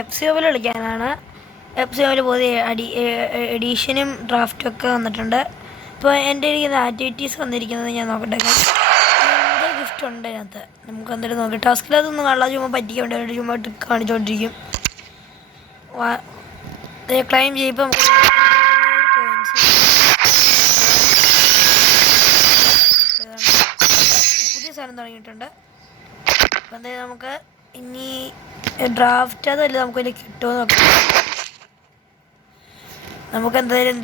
എഫ്സിഒയിൽ കളിക്കാനാണ്. എഫ്സിഒയിൽ പുതിയ എഡീഷനും ഡ്രാഫ്റ്റും ഒക്കെ വന്നിട്ടുണ്ട്. ഇപ്പോൾ എൻ്റെ ഇരിക്കുന്ന ആക്ടിവിറ്റീസ് വന്നിരിക്കുന്നത് ഞാൻ നോക്കട്ടെ. എൻ്റെ ഗിഫ്റ്റ് ഉണ്ട് അതിനകത്ത്. നമുക്ക് എന്തായാലും നോക്കാം. ടാസ്കിൽ അതൊന്നും കാണാൻ ചുമ്മാ പറ്റിക്കൊണ്ട് ചുമ്മാ ട്രിക്ക് കാണിച്ചുകൊണ്ടിരിക്കും. ക്ലൈം ചെയ്യുമ്പോൾ പുതിയ സാധനം തുടങ്ങിയിട്ടുണ്ട്. അപ്പം എന്തായാലും നമുക്ക് ഇനി ഡ്രാഫ്റ്റ് അതല്ല നമുക്ക് വലിയ കിട്ടുമോ നോക്കാം. നമുക്ക് എന്തായാലും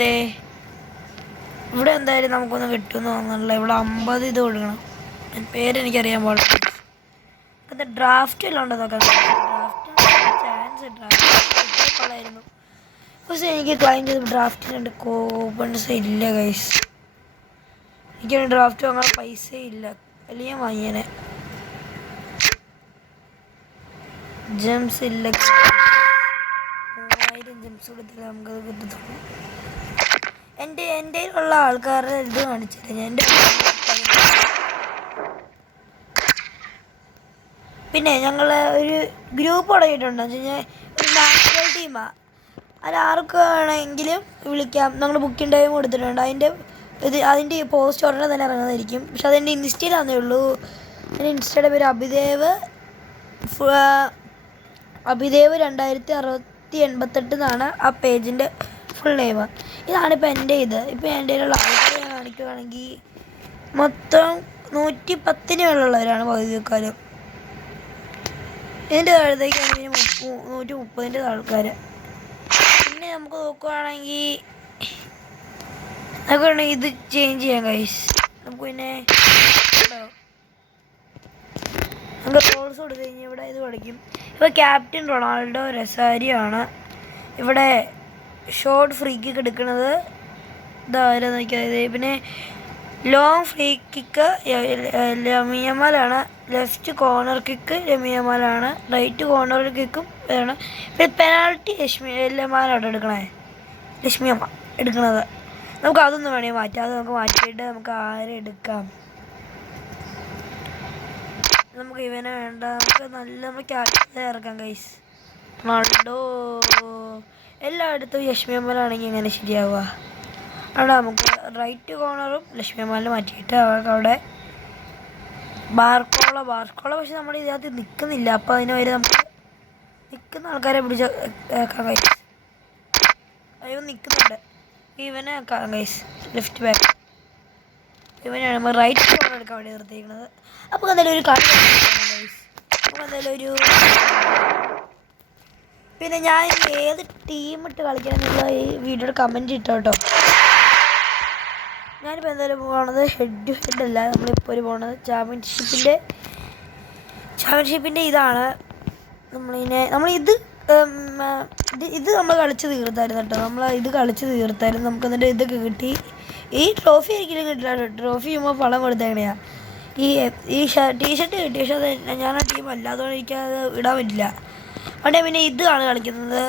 ഇവിടെ എന്തായാലും നമുക്കൊന്നും കിട്ടുമെന്ന് തോന്നുന്നില്ല. ഇവിടെ 50 ഇത് കൊടുക്കണം. പേരെനിക്കറിയാൻ പാടില്ല. അത് ഡ്രാഫ്റ്റ് എല്ലാം ഉണ്ടോ നോക്കാം. ഡ്രാഫ്റ്റ് കൊള്ളായിരുന്നു. പക്ഷേ എനിക്ക് ക്ലൈം ചെയ്ത് ഡ്രാഫ്റ്റിനുണ്ട് കൂപ്പൺസ് ഇല്ല ഗൈസ്. എനിക്ക് ഡ്രാഫ്റ്റ് വാങ്ങാൻ പൈസ ഇല്ല. അല്ലെങ്കിൽ ഞാൻ വാങ്ങിയേനെ. ജംസ് ഇല്ല. 3000 ജംസ് കൊടുത്തില്ല നമുക്കത് കിട്ടത്തുള്ളൂ. എൻ്റെ ഉള്ള ആൾക്കാരുടെ ഇത് കാണിച്ചില്ല ഞാൻ. പിന്നെ ഞങ്ങൾ ഒരു ഗ്രൂപ്പ് തുടങ്ങിയിട്ടുണ്ട്. വെച്ച് കഴിഞ്ഞാൽ ഒരു നാഷണൽ ടീമാണ്. അതിലാർക്ക് വേണമെങ്കിലും വിളിക്കാം. ഞങ്ങൾ ബുക്കിംഗ് ടൈം കൊടുത്തിട്ടുണ്ട്. അതിൻ്റെ പോസ്റ്റ് ഉടനെ തന്നെ ഇറങ്ങുന്നതായിരിക്കും. പക്ഷെ അതെൻ്റെ ഇൻസ്റ്റയിലാന്നേ ഉള്ളൂ. എൻ്റെ ഇൻസ്റ്റയുടെ പേര് അഭിദേവ് 2068 എന്നാണ് ആ പേജിൻ്റെ ഫുൾ നെയിം. ഇതാണിപ്പോൾ എൻ്റെ ഇപ്പോൾ എൻ്റെ ഉള്ള ആൾക്കാരെ കാണിക്കുകയാണെങ്കിൽ മൊത്തം 110 മേലുള്ളവരാണ് പകുതിക്കാരും. ഇതിൻ്റെ താഴത്തേക്കാണെങ്കിൽ 130 ആൾക്കാർ. പിന്നെ നമുക്ക് നോക്കുകയാണെങ്കിൽ ഇത് ചേഞ്ച് ചെയ്യാം ഗൈസ്. നമുക്ക് പിന്നെ നമുക്ക് റോൾസ് കൊടുത്തു കഴിഞ്ഞാൽ ഇവിടെ ഇത് കളിക്കും. ഇപ്പോൾ ക്യാപ്റ്റൻ റൊണാൾഡോ റൊസാരിയോ ആണ്. ഇവിടെ ഷോർട്ട് ഫ്രീ കിക്ക് എടുക്കുന്നത് ഇതാരാ നോക്കിയത്. പിന്നെ ലോങ് ഫ്രീ കിക്ക് ലമിയമാലാണ്. ലെഫ്റ്റ് കോർണർ കിക്ക് ലമിയമാലാണ്. റൈറ്റ് കോർണർ കിക്കും ആണ്. പിന്നെ പെനാൾട്ടി ലമിയമാലാണ് ലക്ഷ്മിയമ്മ എടുക്കുന്നത്. നമുക്ക് അതൊന്നും വേണമെങ്കിൽ മാറ്റാം. അത് നമുക്ക് മാറ്റിയിട്ട് നമുക്ക് ആരെ എടുക്കാം. നമുക്ക് ഇവനെ വേണ്ട. നമുക്ക് ക്യാപ്റ്റൻ ഇറക്കാം ഗൈസ്. റൊണാൾഡോ എല്ലായിടത്തും ലക്ഷ്മിയമ്മലാണെങ്കിൽ എങ്ങനെ ശരിയാവുക. അവിടെ നമുക്ക് റൈറ്റ് കോർണറും ലക്ഷ്മിയമ്മലിൽ മാറ്റിയിട്ട് അവർക്ക് അവിടെ ബാർക്കോള പക്ഷെ നമ്മൾ ഇതിനകത്ത് നിൽക്കുന്നില്ല. അപ്പോൾ അതിന് വരെ നമുക്ക് നിൽക്കുന്ന ആൾക്കാരെ പിടിച്ച് ആക്കാം ഗൈസ്. ഇവൻ നിൽക്കുന്നുണ്ട്. ഇവനെ ആക്കാം ഗൈസ്. ലെഫ്റ്റ് ബാക്ക് ഇവനാണ് നമ്മൾ റൈറ്റ് കോർണർ എടുക്കാൻ വേണ്ടി നിർത്തിയിരിക്കുന്നത്. അപ്പോൾ എന്തായാലും ഒരു കളി ഗൈസ്. നമുക്ക് എന്തായാലും ഒരു പിന്നെ ഞാൻ ഏത് ടീം ഇട്ട് കളിക്കണം എന്നുള്ള ഈ വീഡിയോയുടെ കമൻറ്റ് ഇട്ടോ കേട്ടോ. ഞാനിപ്പോൾ എന്തായാലും പോകുന്നത് ഹെഡ് അല്ല. നമ്മളിപ്പോൾ പോകുന്നത് ചാമ്പ്യൻഷിപ്പിൻ്റെ ഇതാണ്. നമ്മളിത് നമ്മൾ കളിച്ച് തീർത്തായിരുന്നു കേട്ടോ. ഇത് കളിച്ച് തീർത്തായിരുന്നു. നമുക്ക് എന്നിട്ട് ഇതൊക്കെ കിട്ടി. ഈ ട്രോഫി ഒരിക്കലും കിട്ടില്ല. ട്രോഫി ചുമ്മാ പണം കൊടുത്തെങ്ങനെയാണ്. ഈ ടീഷർട്ട് കിട്ടി. പക്ഷെ അത് ഞാൻ ആ ടീം അല്ല. അതുകൊണ്ട് എനിക്കത് ഇടാൻ പറ്റില്ല. അവിടെ പിന്നെ ഇതാണ് കളിക്കുന്നത്.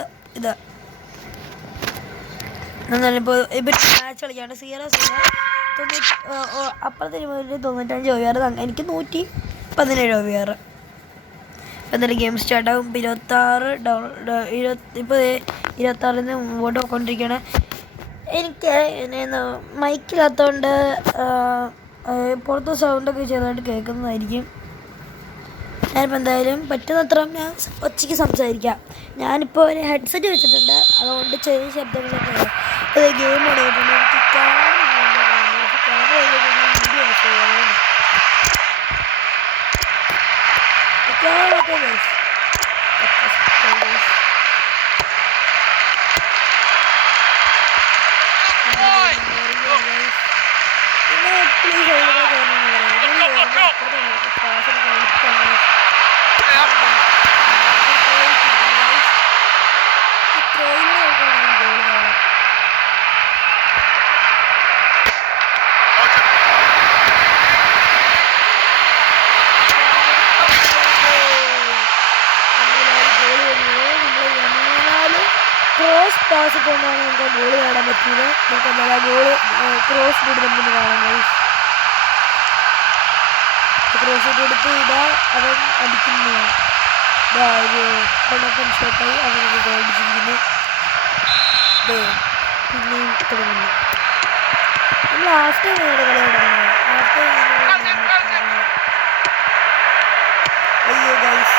ഇപ്പോൾ മാച്ച് കളിക്കാണ്ട് 0-0 അപ്പുറത്തെ 95 OVR. എനിക്ക് 117 OVR. ഇപ്പം എന്തായാലും ഗെയിം സ്റ്റാർട്ടാകും. 26 ഇപ്പോൾ 26 മുമ്പോട്ട് പോയിക്കൊണ്ടിരിക്കുകയാണ്. എനിക്ക് മൈക്കില്ലാത്തതുകൊണ്ട് പുറത്ത് സൗണ്ടൊക്കെ ചെറുതായിട്ട് കേൾക്കുന്നതായിരിക്കും. ഞാനിപ്പോൾ എന്തായാലും പറ്റുന്നത്ര ഞാൻ ഒച്ചയ്ക്ക് സംസാരിക്കാം. ഞാനിപ്പോൾ ഒരു ഹെഡ്സെറ്റ് വെച്ചിട്ടുണ്ട്. അതുകൊണ്ട് ചെറിയ ശബ്ദങ്ങളൊക്കെ വരും. ഇപ്പോൾ ഗെയിം തുടങ്ങിയിട്ടുണ്ട്. എനിക്ക് പാസ് കൊണ്ടാണ് നമുക്ക് ഗോൾ നേടാൻ പറ്റിയത്. നമുക്ക് എന്തായാലും ഗോൾ ക്രോസ് ഇട്ട് നമുക്ക് കാണാൻ കഴിയും. ക്രോസ് ഇട്ട് എടുത്ത് അവൻ അടിക്കുന്നതാണ്. ഒരു കൊണക്കൻ ഷോട്ടായി അവൻ പിന്നെയും തുടങ്ങുന്നു. നമ്മൾ ലാസ്റ്റ് കളി തുടങ്ങുന്നത് അയ്യോ ഗൈസ്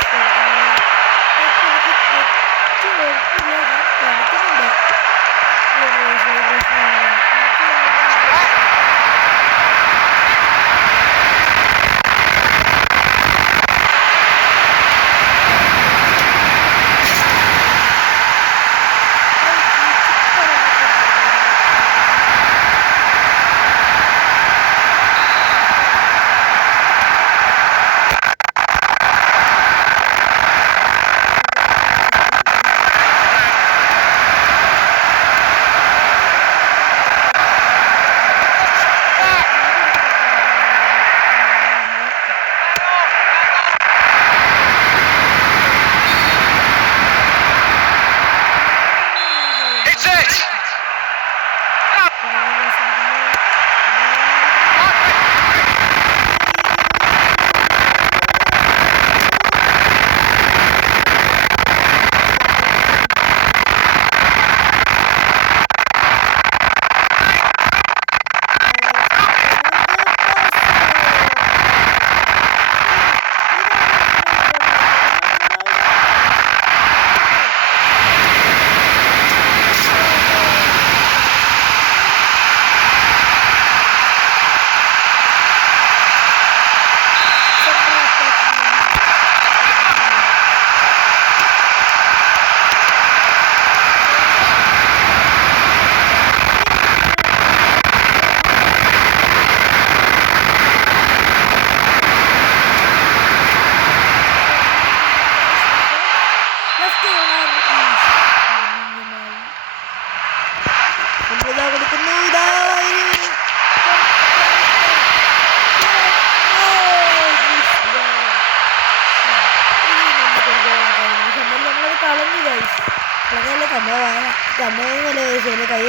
കൈ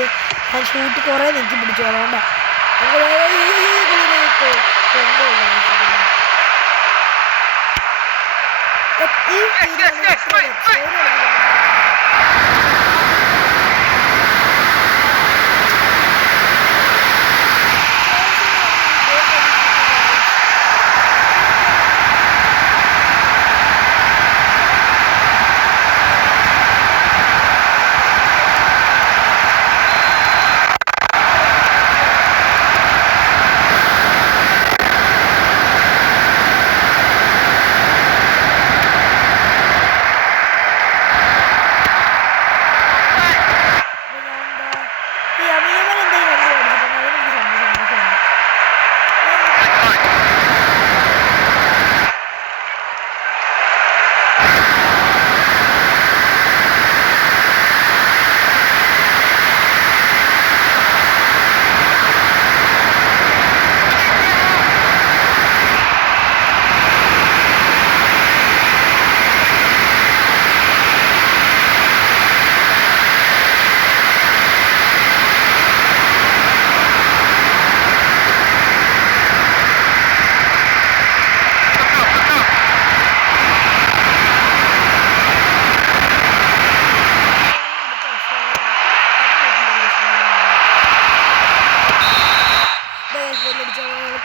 ഞാൻ ഷൂട്ട് കുറേ നെക്കി പിടിച്ചു. അതുകൊണ്ടാണ്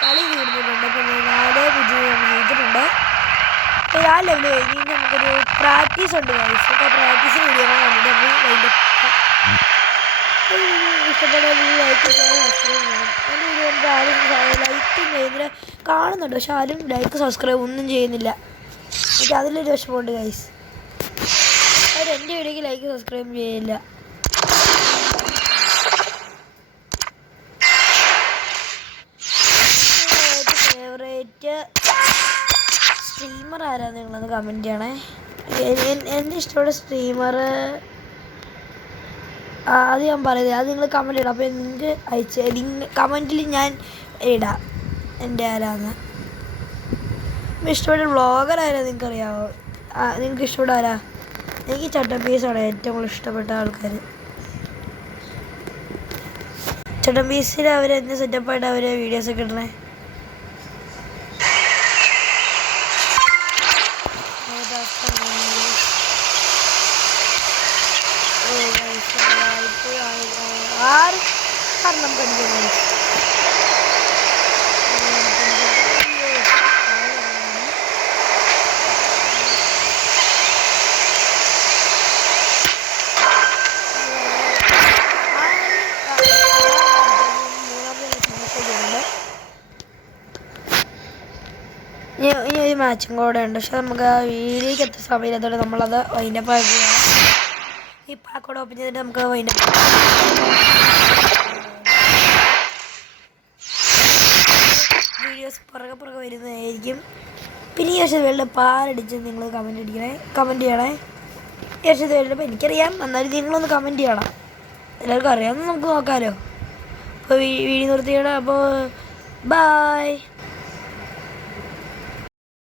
കളി തീർന്നിട്ടുണ്ട്. പിന്നെ 4-0 ജയിച്ചിട്ടുണ്ട്. അപ്പോൾ ആ ലെവൽ കഴിഞ്ഞ് നമുക്കൊരു പ്രാക്ടീസ് ഉണ്ട്. അപ്പോൾ പ്രാക്ടീസ് വീഡിയോ കണ്ടിട്ട് നമ്മൾ അതിൻ്റെ ഇഷ്ടപ്പെട്ട ലൈക്ക് സബ്സ്ക്രൈബ് ചെയ്യണം. എൻ്റെ വീഡിയോ നമുക്ക് ആരും ലൈക്കും ചെയ്യുന്നില്ല, കാണുന്നുണ്ട് പക്ഷെ ആരും ലൈക്ക് സബ്സ്ക്രൈബ് ഒന്നും ചെയ്യുന്നില്ല. എനിക്ക് അതിലൊരു വിഷമമുണ്ട് ഗൈസ്. അവർ എൻ്റെ വീഡിയോക്ക് ലൈക്ക് സബ്സ്ക്രൈബ് ചെയ്യില്ല. ഫേവറേറ്റ് സ്ട്രീമർ ആരാന്ന് നിങ്ങളൊന്ന് കമൻറ്റ് ചെയ്യണേ. എൻ്റെ ഇഷ്ടമുള്ള സ്ട്രീമർ അത് ഞാൻ പറയുന്നത്, അത് നിങ്ങൾ കമൻറ്റ് ഇടാം. അപ്പോൾ നിങ്ങൾക്ക് കമൻറ്റിൽ ഞാൻ ഇടാം എൻ്റെ ആരാന്ന്. ഇഷ്ടപ്പെട്ട വ്ളോഗർ ആരാ നിങ്ങൾക്കറിയാമോ? നിങ്ങൾക്ക് ഇഷ്ടപ്പെട്ട ആരാ? എനിക്ക് ചട്ടമ്പീസാണ് ഏറ്റവും കൂടുതൽ ഇഷ്ടപ്പെട്ട ആൾക്കാർ. ചട്ടമ്പീസിൽ അവർ എന്ത് സെറ്റപ്പായിട്ട് അവർ വീഡിയോസൊക്കെ ഇടണേ. ആറ് ആറ് നമുക്ക് അടിക്കാൻ ഇനി ഒരു മാച്ചും കൂടെ ഉണ്ട്. പക്ഷെ നമുക്ക് ആ വീഡിയോക്ക് എത്ര സമയമില്ലാത്തതുകൊണ്ട് നമ്മളത് വൈൻഡപ്പ് ആക്കുകയാണ്. ഈ പാക്കോടെ ഓപ്പൺ ചെയ്തിട്ട് നമുക്ക് വൈൻഡപ്പ് വീഡിയോസ് പുറകെ വരുന്നതായിരിക്കും. പിന്നെ ഈ വർഷത്തെ വേൾഡ് പാലടിച്ച് നിങ്ങൾ കമൻറ്റ് ചെയ്യണേ. ഈ വർഷത്തെ വേൾഡ് എനിക്കറിയാം, എന്നാലും നിങ്ങളൊന്ന് കമൻറ്റ് ചെയ്യണം. എല്ലാവർക്കും അറിയാമെന്ന് നമുക്ക് നോക്കാമല്ലോ. അപ്പോൾ വീഡിയോ നിർത്തിയാണ്. അപ്പോൾ ബൈ.